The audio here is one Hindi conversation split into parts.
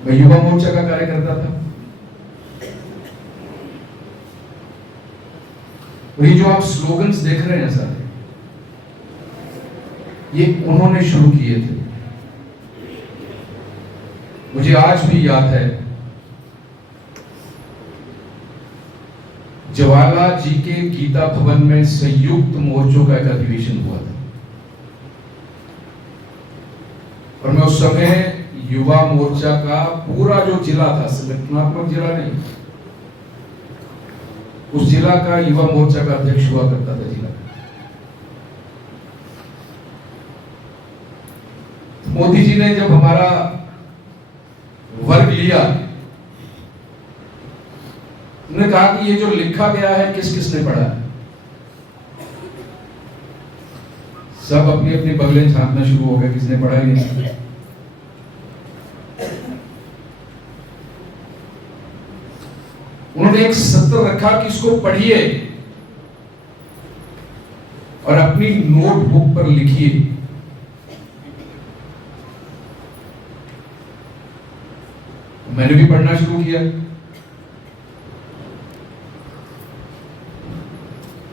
मैं युवा मोर्चा का कार्यकर्ता था। और ये जो आप स्लोगन्स देख रहे हैं सर, ये उन्होंने शुरू किए थे। मुझे आज भी याद है जवाहरलाल जी के गीता भवन में संयुक्त मोर्चों का एक अधिवेशन हुआ था और मैं उस समय युवा मोर्चा का पूरा जो जिला था, संगठनात्मक जिला नहीं, उस जिला का युवा मोर्चा का अध्यक्ष हुआ करता था जिला। मोदी जी ने जब हमारा वर्ग लिया, उन्होंने कहा कि ये जो लिखा गया है किस किसने पढ़ा है। सब अपनी अपनी बगलें झांकना शुरू हो गए, किसने पढ़ा ही नहीं। उन्होंने एक सत्र रखा कि इसको पढ़िए और अपनी नोटबुक पर लिखिए। मैंने भी पढ़ना शुरू किया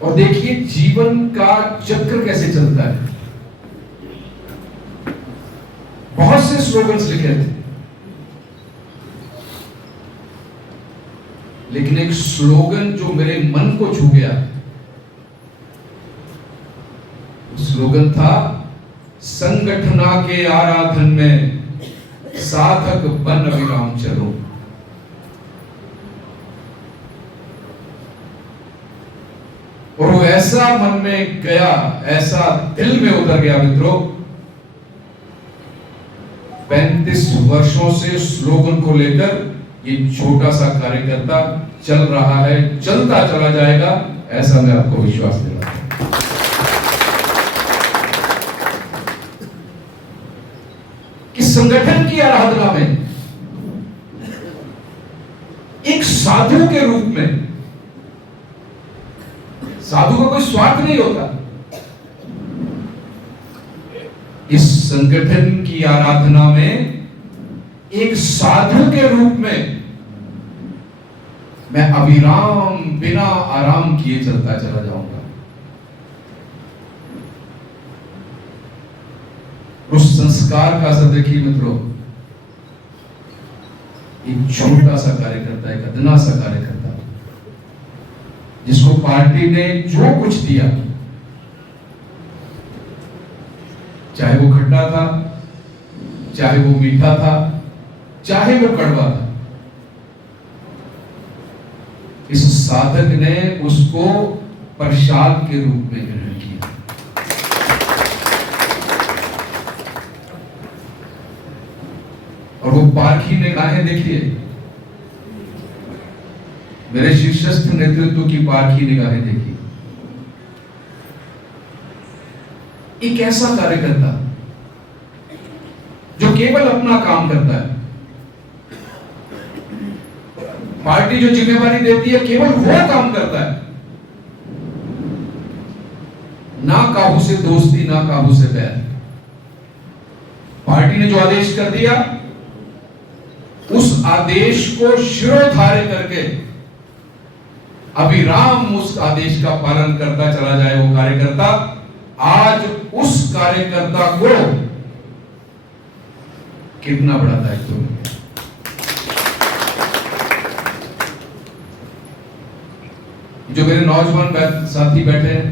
और देखिए जीवन का चक्र कैसे चलता है। बहुत से स्लोगन्स लिखे थे, लेकिन एक स्लोगन जो मेरे मन को छू गया, स्लोगन था संगठना के आराधन में साधक बन अविराम चलो। और वो ऐसा मन में गया, ऐसा दिल में उतर गया मित्रों। 35 वर्षों से स्लोगन को लेकर ये छोटा सा कार्यकर्ता चल रहा है, चलता चला जाएगा, ऐसा मैं आपको विश्वास दिलाता हूं। कि संगठन की आराधना में एक साधु के रूप में, साधु का कोई स्वार्थ नहीं होता, इस संगठन की आराधना में एक साधु के रूप में मैं अविराम बिना आराम किए चलता चला जाऊंगा। उस संस्कार का असर देखिए मित्रों। एक छोटा सा कार्यकर्ता, एक अदना सा कार्यकर्ता, जिसको पार्टी ने जो कुछ दिया, चाहे वो खट्टा था, चाहे वो मीठा था, चाहे वो कड़वा था, इस साधक ने उसको प्रसाद के रूप में ग्रहण किया। और वो पारखी निगाहें देखिए, मेरे शीर्षस्थ नेतृत्व की पारखी निगाहें देखिए। एक ऐसा कार्यकर्ता जो केवल अपना काम करता है, पार्टी जो जिम्मेवारी देती है केवल वो काम करता है, ना काबू से दोस्ती, ना काबू से बैर। पार्टी ने जो आदेश कर दिया, उस आदेश को शिरोधार्य करके अविराम उस आदेश का पालन करता चला जाए वो कार्यकर्ता। आज उस कार्यकर्ता को कितना बड़ा दायित्व है। जो मेरे नौजवान साथी बैठे हैं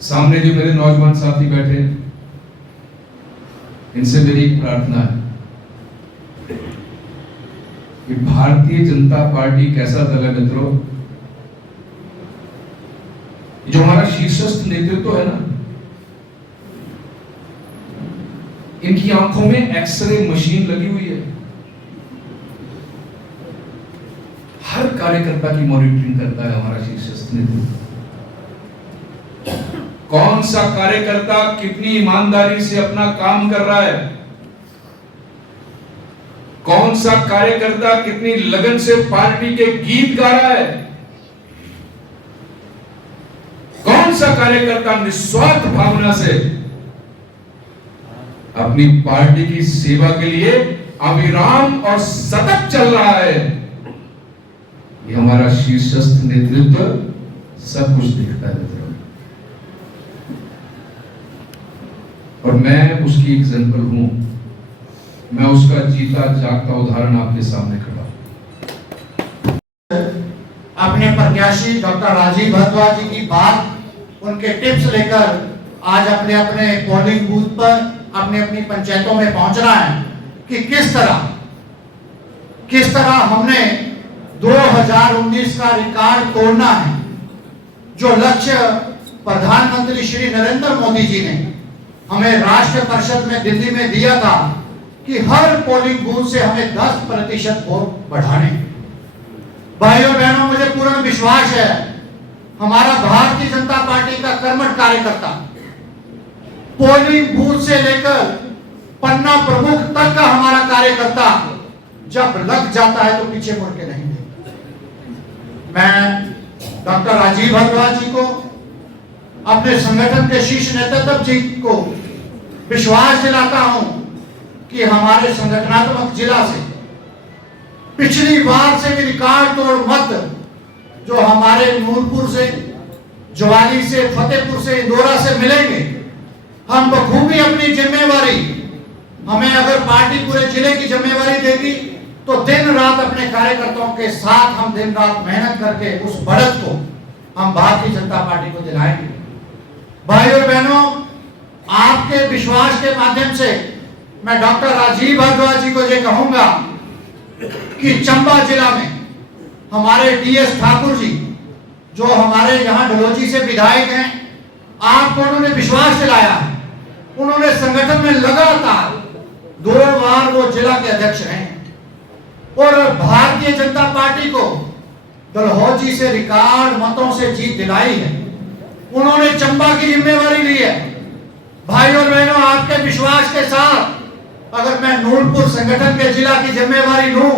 सामने, जो मेरे नौजवान साथी बैठे हैं, इनसे मेरी एक प्रार्थना है कि भारतीय जनता पार्टी कैसा दल है मित्रों, जो हमारा शीर्षस्थ नेतृत्व है ना, इनकी आंखों में एक्सरे मशीन लगी हुई है। हर कार्यकर्ता की मॉनिटरिंग करता है हमारा शीर्षस्थ नेतृत्व। कौन सा कार्यकर्ता कितनी ईमानदारी से अपना काम कर रहा है, कौन सा कार्यकर्ता कितनी लगन से पार्टी के गीत गा रहा है, कौन सा कार्यकर्ता निस्वार्थ भावना से अपनी पार्टी की सेवा के लिए अविराम और सतत चल रहा है, ये हमारा शीर्षस्थ नेतृत्व सब कुछ दिखता है मित्रों। और मैं उसकी एग्जाम्पल हूं, मैं उसका जीता जागता उदाहरण आपके सामने खड़ा हूं। अपने प्रत्याशी डॉक्टर राजीव भारद्वाज जी की बात, उनके टिप्स लेकर आज अपने अपने पोलिंग बूथ पर अपने अपनी पंचायतों में पहुंचना है कि किस तरह हमने 2019 का रिकॉर्ड तोड़ना है। जो लक्ष्य प्रधानमंत्री श्री नरेंद्र मोदी जी ने हमें राष्ट्र परिषद में दिल्ली में दिया था कि हर पोलिंग बूथ से हमें 10% वोट बढ़ाने। भाइयों बहनों, मुझे पूर्ण विश्वास है हमारा भारतीय जनता पार्टी का कर्मठ कार्यकर्ता पोलिंग बूथ से लेकर पन्ना प्रमुख तक का हमारा कार्यकर्ता जब लग जाता है तो पीछे मुड़ के नहीं देखता। मैं डॉक्टर राजीव भारद्वाज जी को, अपने संगठन के शीर्ष नेतृत्व जी को विश्वास दिलाता हूं कि हमारे संगठनात्मक जिला से पिछली बार से भी रिकॉर्ड तोड़ मत जो हमारे नूरपुर से, ज्वाली से, फतेहपुर से, इंदौरा से मिलेंगे, हम बखूबी अपनी जिम्मेवारी, हमें अगर पार्टी पूरे जिले की जिम्मेवारी देगी तो दिन रात अपने कार्यकर्ताओं के साथ हम दिन रात मेहनत करके उस बढ़त को हम भारतीय जनता पार्टी को दिलाएंगे। भाइयों और बहनों, आपके विश्वास के माध्यम से मैं डॉक्टर राजीव भारद्वाज जी को ये कहूंगा कि चंबा जिला में हमारे DS ठाकुर जी जो हमारे यहाँ ढलोजी से विधायक हैं, आपको उन्होंने विश्वास दिलाया है। उन्होंने संगठन में लगातार 2 बार वो जिला के अध्यक्ष रहे और भारतीय जनता पार्टी को डलहौजी से रिकॉर्ड मतों से जीत दिलाई है। उन्होंने चंबा की जिम्मेवारी ली है। भाइयों और बहनों, आपके विश्वास के साथ अगर मैं नूरपुर संगठन के जिला की जिम्मेवारी लूं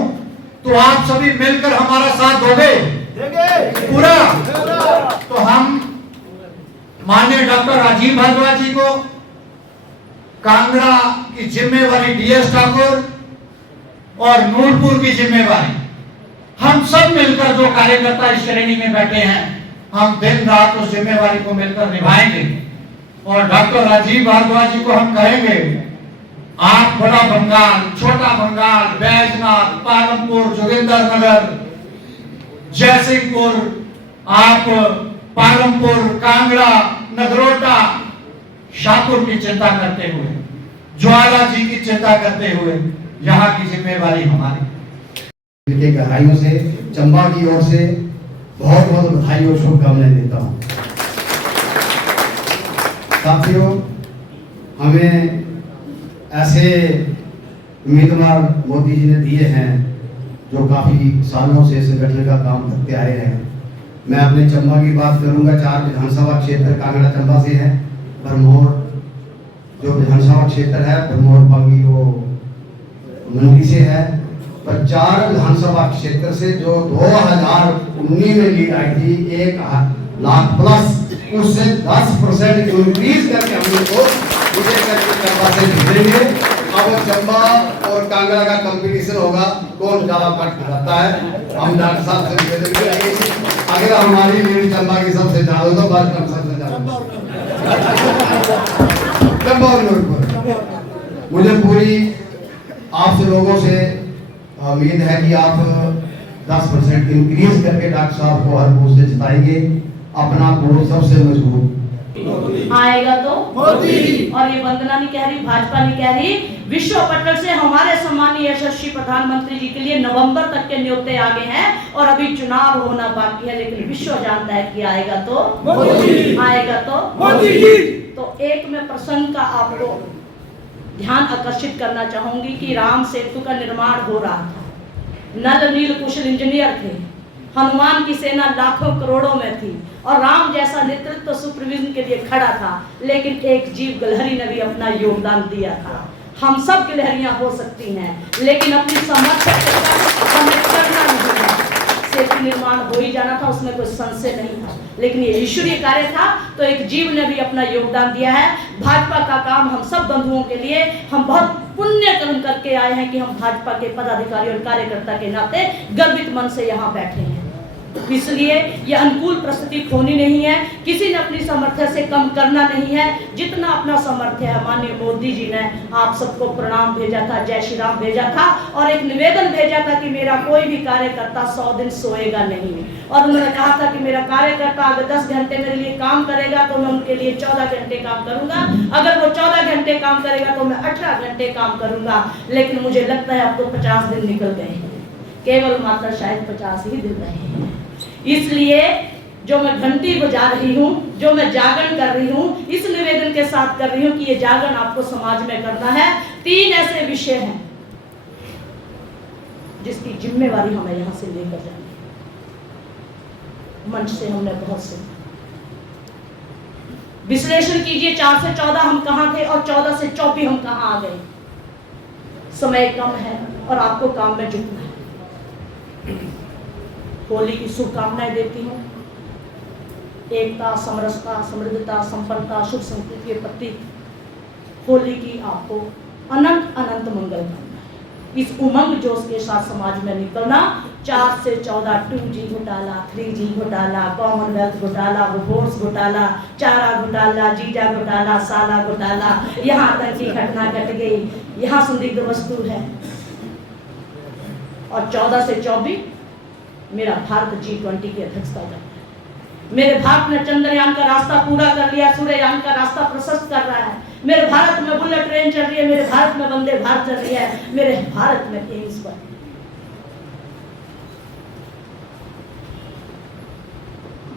तो आप सभी मिलकर हमारा साथ दोगे पूरा। तो हम माननीय डॉक्टर राजीव भारद्वाज जी को कांगड़ा की जिम्मेवारी DS ठाकुर और नूरपुर की जिम्मेवारी हम सब मिलकर जो कार्यकर्ता इस श्रेणी में बैठे हैं, हम दिन रात उस जिम्मेवारी को मिलकर निभाएंगे। और डॉक्टर राजीव भारद्वाज जी को हम कहेंगे, आप बड़ा बंगाल, छोटा बंगाल, बैजनाथ, पालमपुर, जोगिंदरनगर, जयसिंहपुर, आप पालमपुर, कांगड़ा, नगरोटा, शाहपुर की चिंता करते हुए, ज्वाला जी की चिंता करते हुए यहाँ की जिम्मेवारी हमारी। के गहराइयों से चंबा की ओर से बहुत बहुत बधाई और शुभकामनाएं देता हूँ। साथियों, हमें ऐसे उम्मीदवार मोदी जी ने दिए हैं जो काफ़ी सालों से संगठन का काम करते आए हैं। मैं अपने चंबा की बात करूंगा। 4 विधानसभा क्षेत्र कांगड़ा चंबा से है। भरमौर जो विधानसभा क्षेत्र है, भरमौर पांगी वो मंडी से है। पर 4 विधानसभा क्षेत्र से जो 2019 में लीड आई थी 1 लाख प्लस, उससे 10% इंक्रीज करके हम लोग को विजय करके चंबा से भेजेंगे। अब चंबा और कांगड़ा का कंपटीशन होगा, कौन ज्यादा कट करता है। हम डॉक्टर साहब से भेजेंगे, अगर हमारी लीड चंबा की सबसे ज्यादा हो तो बात कर सबसे ज्यादा चंबा और नूरपुर। मुझे पूरी आप लोगों से उम्मीद है कि आप 10% इंक्रीज करके डॉक्टर साहब को हर बूथ से जिताएंगे। अपना वोट सबसे मजबूत आएगा तो मोदी। और ये वंदना नहीं कह रही, भाजपा नहीं कह रही, विश्व पटल से हमारे सम्मानीय यशस्वी प्रधानमंत्री जी के लिए नवंबर तक के न्योते आ गए हैं और अभी चुनाव होना बाकी है, लेकिन विश्व जानता है कि आएगा तो मोदी, आएगा तो मोदी जी। तो एक मैं प्रसंग का आपको ध्यान आकर्षित करना चाहूंगी कि राम सेतु का निर्माण हो रहा था। नल नील कुशल इंजीनियर थे, हनुमान की सेना लाखों करोड़ों में थी और राम जैसा नेतृत्व सुपरविजन के लिए खड़ा था, लेकिन एक जीव गिलहरी ने भी अपना योगदान दिया था। हम सब गिलहरियां हो सकती हैं, लेकिन अपनी समर्थ हमें करना नहीं है। सेतु निर्माण हो ही नहीं जाना था, उसमें कोई संशय नहीं था, लेकिन ये ईश्वरीय कार्य था। तो एक जीव ने भी अपना योगदान दिया है। भाजपा का काम हम सब बंधुओं के लिए, हम बहुत पुण्य कर्म करके आए हैं कि हम भाजपा के पदाधिकारी और कार्यकर्ता के नाते गर्वित मन से यहाँ बैठे हैं। इसलिए ये अनुकूल परिस्थिति खोनी नहीं है, किसी ने अपनी सामर्थ्य से कम करना नहीं है, जितना अपना सामर्थ्य है। माननीय मोदी जी ने आप सबको प्रणाम भेजा था, जय श्री राम भेजा था और एक निवेदन भेजा था कि मेरा कोई भी कार्यकर्ता 100 दिन सोएगा नहीं, और उन्होंने कहा था कि मेरा कार्यकर्ता अगर 10 घंटे मेरे लिए काम करेगा तो मैं उनके लिए 14 घंटे काम करूंगा, अगर वो 14 घंटे काम करेगा तो मैं 18 घंटे काम करूंगा। लेकिन मुझे लगता है अब तो 50 दिन निकल गए हैं, केवल मात्र शायद 50 ही दिन रहे हैं। इसलिए जो मैं घंटी बजा रही हूँ, जो मैं जागरण कर रही हूँ, इस निवेदन के साथ कर रही हूँ कि ये जागरण आपको समाज में करना है। 3 ऐसे विषय हैं जिसकी जिम्मेवारी हमें यहाँ से लेकर जानी है। मंच से हमने बहुत से विश्लेषण कीजिए, 4 से 14 हम कहाँ थे और 14 से 24 हम कहाँ आ गए। समय कम है और आपको काम में जुटना है। होली की शुभकामनाएं देती हूँ। एकता, समरसता, समृद्धता, संपन्नता, शुभ संस्कृति के प्रतीक होली की आपको अनंत अनंत मंगल कामनाएं। इस उमंग जोश के साथ समाज में निकलना। 4 से 14 2G घोटाला, 3G घोटाला, कॉमनवेल्थ घोटाला, वोट्स घोटाला, चारा घोटाला, जीजा घोटाला, साला घोटाला, यहाँ तक की घटना घट गई, यहाँ संदिग्ध वस्तु है। और 14 से 24 मेरा भारत G20 की अध्यक्षता करता है। मेरे भारत ने चंद्रयान का रास्ता पूरा कर लिया, सूर्ययान का रास्ता प्रशस्त कर रहा है। मेरे भारत में बुलेट ट्रेन चल रही है, मेरे भारत में वंदे भारत चल रही है, मेरे भारत में एम्स बन।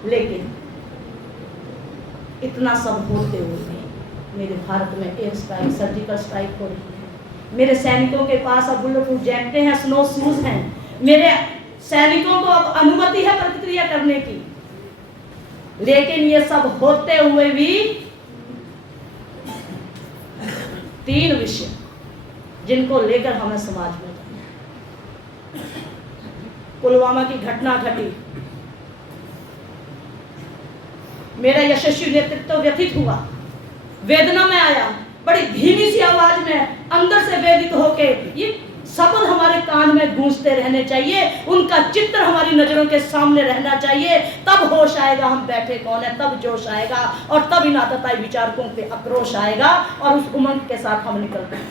लेकिन इतना सब होते हुए मेरे भारत में एयर स्ट्राइक, सर्जिकल स्ट्राइक हो रही है। मेरे सैनिकों के पास अब बुलेट प्रूफ जैकेटें हैं, स्नो शूज हैं। मेरे सैनिकों को अब अनुमति है प्रतिक्रिया करने की। लेकिन ये सब होते हुए भी 3 विषय जिनको लेकर हमें समाज में जाना है। पुलवामा की घटना घटी, मेरा यशस्वी नेतृत्व व्यथित हुआ, वेदना में आया, बड़ी धीमी सी आवाज में अंदर से वेदित होके ये शब्द हमारे कान में गूंजते रहने चाहिए, उनका चित्र हमारी नजरों के सामने रहना चाहिए। तब होश आएगा हम बैठे कौन है, तब जोश आएगा और तब इन आतताई विचारकों पे आक्रोश आएगा और उस उमंग के साथ हम निकलते हैं।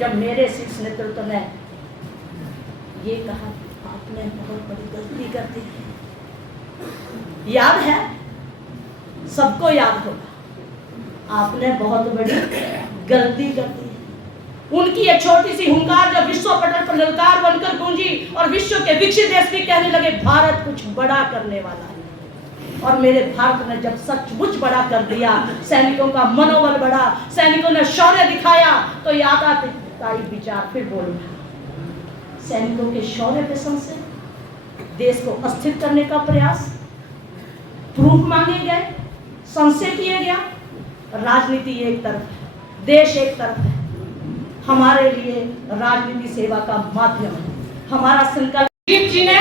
जब मेरे शीर्ष नेतृत्व ने ये कहा आपने बहुत बड़ी गलती कर दी, याद है, सबको याद होगा, आपने बहुत बड़ी गलती कर दी। उनकी ये छोटी सी हुंकार जब विश्व पटल पर ललकार बनकर गूंजी और विश्व के विकसित देश भी कहने लगे भारत कुछ बड़ा करने वाला है। और मेरे भारत ने जब सचमुच बड़ा कर दिया, सैनिकों का मनोबल बढ़ा, सैनिकों ने शौर्य दिखाया, तो याद आता विचार फिर बोलना। सैनिकों के शौर्य पे संशय, देश को अस्थिर करने का प्रयास, प्रूफ मांगे गए, संशय किया गया। राजनीति एक तरफ है, देश एक तरफ है। हमारे लिए राजनीति सेवा का माध्यम है। हमारा संकल्प जी ने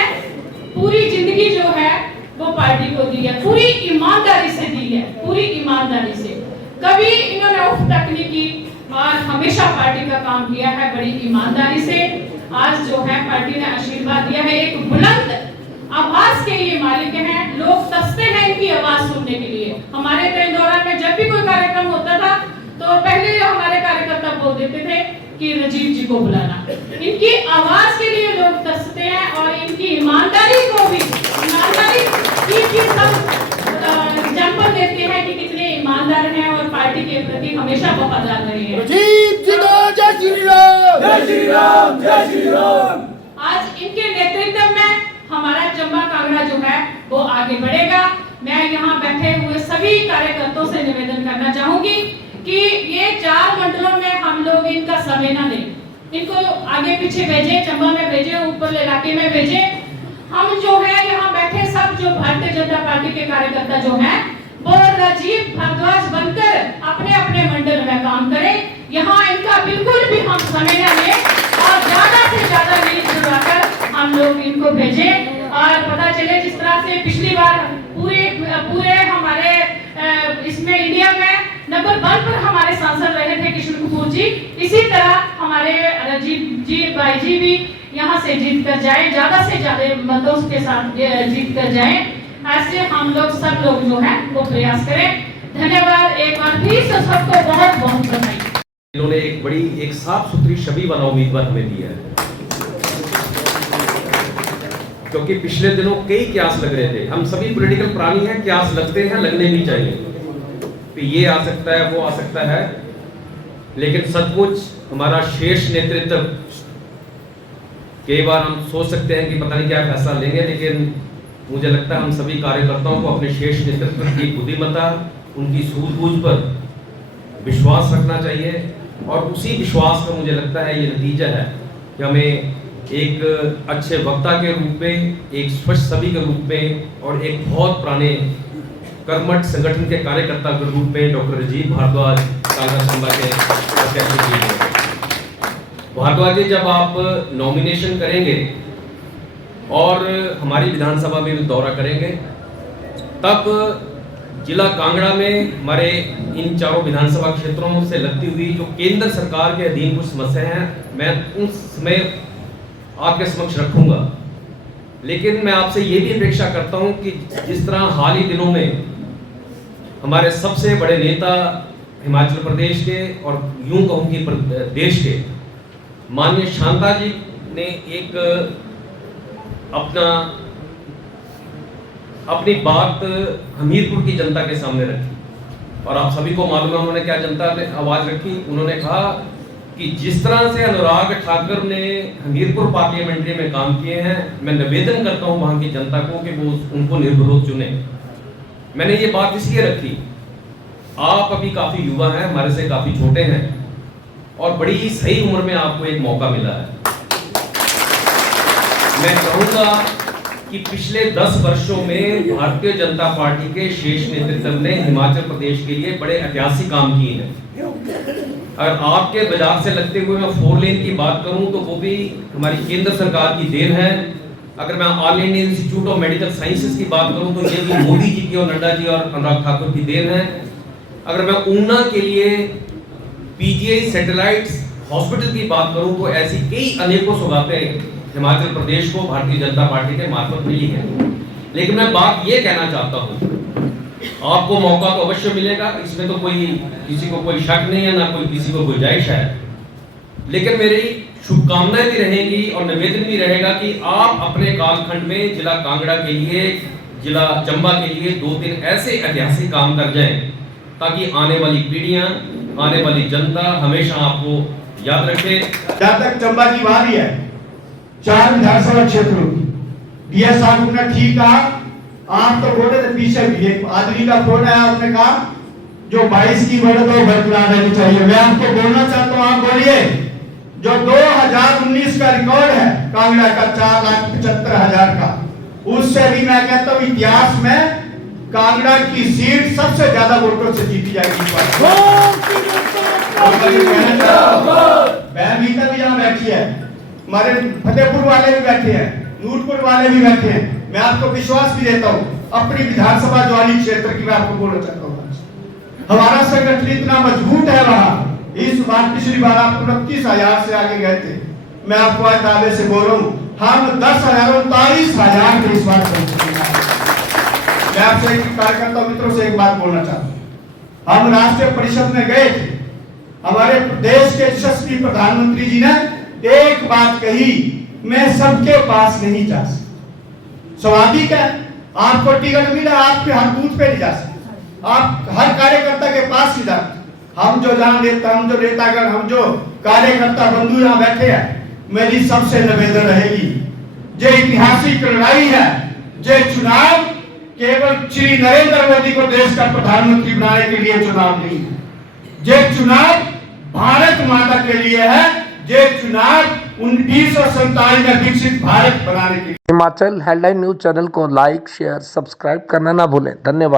पूरी जिंदगी जो है वो पार्टी को दी है, पूरी ईमानदारी से दी है, पूरी ईमानदारी से। कभी इन्होंने उफ तक नहीं की और हमेशा पार्टी का काम किया है बड़ी ईमानदारी से। आज जो है पार्टी ने आशीर्वाद दिया है, एक बुलंद आवाज के ये मालिक हैं, लोग तरसते हैं इनकी आवाज सुनने के लिए। हमारे दौरान में जब भी कोई कार्यक्रम होता था तो पहले हमारे कार्यकर्ता बोल देते थे कि राजीव जी को बुलाना। इनकी आवाज के लिए लोग तरसते हैं और इनकी ईमानदारी को भी, ईमानदारी की सब एग्जाम्पल देते हैं कि कितने ईमानदार हैं और पार्टी के प्रति हमेशा वफादार रहे हैं। राजीव जी को जय श्री राम, जय श्री राम, जय श्री राम। आज इनके नेतृत्व में हमारा चंबा कांगड़ा जो है वो आगे बढ़ेगा। मैं यहाँ बैठे हुए सभी कार्यकर्ताओं से निवेदन करना चाहूंगी कि ये 4 मंडलों में हम लोग इनका समय न लें, इनको आगे पीछे भेजे, चंबा में भेजे, ऊपर इलाके में भेजे। हम जो है यहाँ बैठे सब जो भारतीय जनता पार्टी के कार्यकर्ता जो हैं वो राजीव भारद्वाज बनकर अपने अपने मंडल में काम करें। यहाँ इनका बिल्कुल भी हम समय न लें और ज्यादा से ज्यादा लीड जुड़वाकर हम लोग इनको भेजें। और चले जिस तरह से पिछली बार पूरे हमारे इसमें इंडिया में नंबर 1 पर हमारे सांसद रहे थे किशन कपूर जी, इसी तरह हमारे राजीव जी भाई जी भी यहाँ से जीत कर जाए, ज्यादा से ज्यादा मतों के साथ जीत कर जाए। ऐसे हम लोग सब लोग जो है वो प्रयास करें। धन्यवाद एक बार फिर से सबको बहुत बहुत बधाई। इन्होंने एक साफ सुथरी छवि वाला उम्मीदवार हमें दिया है, क्योंकि पिछले दिनों कई क्यास लग रहे थे। हम सभी पॉलिटिकल प्राणी हैं, क्यास लगते हैं, लगने भी चाहिए कि ये आ सकता है, वो आ सकता है, लेकिन सचमुच हमारा शीर्ष नेतृत्व, कई बार हम सोच सकते हैं कि पता नहीं क्या फैसला लेंगे, लेकिन मुझे लगता है हम सभी कार्यकर्ताओं को अपने शीर्ष नेतृत्व की बुद्धिमत्ता, उनकी सूझबूझ पर विश्वास रखना चाहिए। और उसी विश्वास का मुझे लगता है ये नतीजा है कि हमें एक अच्छे वक्ता के रूप में, एक स्वच्छ छवि के रूप में और एक बहुत पुराने कर्मठ संगठन के कार्यकर्ता के रूप में डॉक्टर राजीव भारद्वाज कांगड़ा चंबा के प्रत्याशी किए गए। भारद्वाज जी, जब आप नॉमिनेशन करेंगे और हमारी विधानसभा में भी दौरा करेंगे, तब जिला कांगड़ा में हमारे इन चारों विधानसभा क्षेत्रों से लगती हुई जो केंद्र सरकार के अधीन कुछ समस्याएं हैं, मैं उस समय आपके समक्ष रखूंगा। लेकिन मैं आपसे ये भी अपेक्षा करता हूं कि जिस तरह हाल ही दिनों में हमारे सबसे बड़े नेता हिमाचल प्रदेश के और यूं कहूं कि देश के माननीय शांता जी ने एक अपनी बात हमीरपुर की जनता के सामने रखी, और आप सभी को मालूम है उन्होंने क्या जनता ने आवाज रखी। उन्होंने कहा कि जिस तरह से अनुराग ठाकुर ने हमीरपुर पार्लियामेंट्री में काम किए हैं, मैं निवेदन करता हूं वहां की जनता को कि वो उनको निर्विरोध चुने। मैंने ये बात इसलिए रखी, आप अभी काफी युवा हैं, हमारे से काफी छोटे हैं, और बड़ी सही उम्र में आपको एक मौका मिला है। मैं कहूंगा कि पिछले 10 वर्षों में भारतीय जनता पार्टी के शीर्ष नेतृत्व ने हिमाचल प्रदेश के लिए बड़े ऐतिहासिक काम किए हैं। अगर आपके बाजार से लगते हुए मैं 4 लेन की बात करूं तो वो भी हमारी केंद्र सरकार की देन है। अगर मैं all India institute of medical sciences की बात करूं तो ये भी मोदी जी की और नड्डा जी और अनुराग ठाकुर की देन है। अगर मैं ऊना के लिए पीजीआई सैटेलाइट्स हॉस्पिटल की बात करूं तो ऐसी कई अनेकों सौगातें हिमाचल प्रदेश को भारतीय जनता पार्टी के मार्फत मिली है। लेकिन मैं बात ये कहना चाहता हूं, आपको मौका तो अवश्य मिलेगा, इसमें तो किसी को कोई शक नहीं है, ना कोई किसी को गुंजाइश है। लेकिन मेरी शुभकामनाएं भी रहेंगी और निवेदन भी रहेगा कि आप अपने कालखंड में जिला कांगड़ा के लिए, जिला चंबा के लिए 2-3 ऐसे ऐतिहासिक काम कर जाएं, ताकि आने वाली पीढ़ियां, आने वाली जनता हमेशा आपको याद रखे। जहां तक चंबा की बात है, 4 विधानसभा क्षेत्रों की डीएस साहब ने ठीक कहा। आप तो बोले थे पीछे भी एक आदमी का फोन आया, आपने कहा जो 22 की बढ़त है बरकरार रहनी चाहिए। मैं आपको बोलना चाहता हूं, आप बोलिए जो 2019 का रिकॉर्ड है कांगड़ा का 4,75,000 का, उससे भी मैं कहता हूं इतिहास में कांगड़ा की सीट सबसे ज्यादा वोटों से जीती जाएगी। बहन भीतर भी यहाँ बैठी है, हमारे फतेहपुर वाले भी बैठे हैं, नूरपुर वाले भी बैठे हैं। मैं आपको विश्वास भी देता हूं, अपनी विधानसभा ज्वाली क्षेत्र की मैं आपको बोलना चाहता हूं, हमारा संगठन इतना मजबूत है वहां। इस बार पिछली बार आप 29,000 से आगे गए थे, मैं आपको आज दावे से बोल रहा हूं हम 10,000 39,000 के इस बार मैं आपसे कार्यकर्ता मित्रों से एक बात बोलना चाहता हूं। हम राष्ट्रीय परिषद में गए थे, हमारे देश के यशस्वी प्रधानमंत्री जी ने एक बात कही, मैं सबके पास नहीं जा सकता। स्वाभाविक है, आपको टिकट मिला, आपके हर बूथ पे नहीं जा सकते, आप हर कार्यकर्ता के पास ही जाते। हम जो नेतागण, हम जो कार्यकर्ता बंधु यहाँ बैठे हैं, मेरी सबसे निवेदन रहेगी, जो ऐतिहासिक लड़ाई है, जो चुनाव केवल श्री नरेंद्र मोदी को देश का प्रधानमंत्री बनाने के लिए चुनाव नहीं है, जो चुनाव भारत माता के लिए है, जो चुनाव 1947 में विकसित भारत बनाने के लिए। हिमाचल हेडलाइन न्यूज चैनल को लाइक, शेयर, सब्सक्राइब करना ना भूलें। धन्यवाद।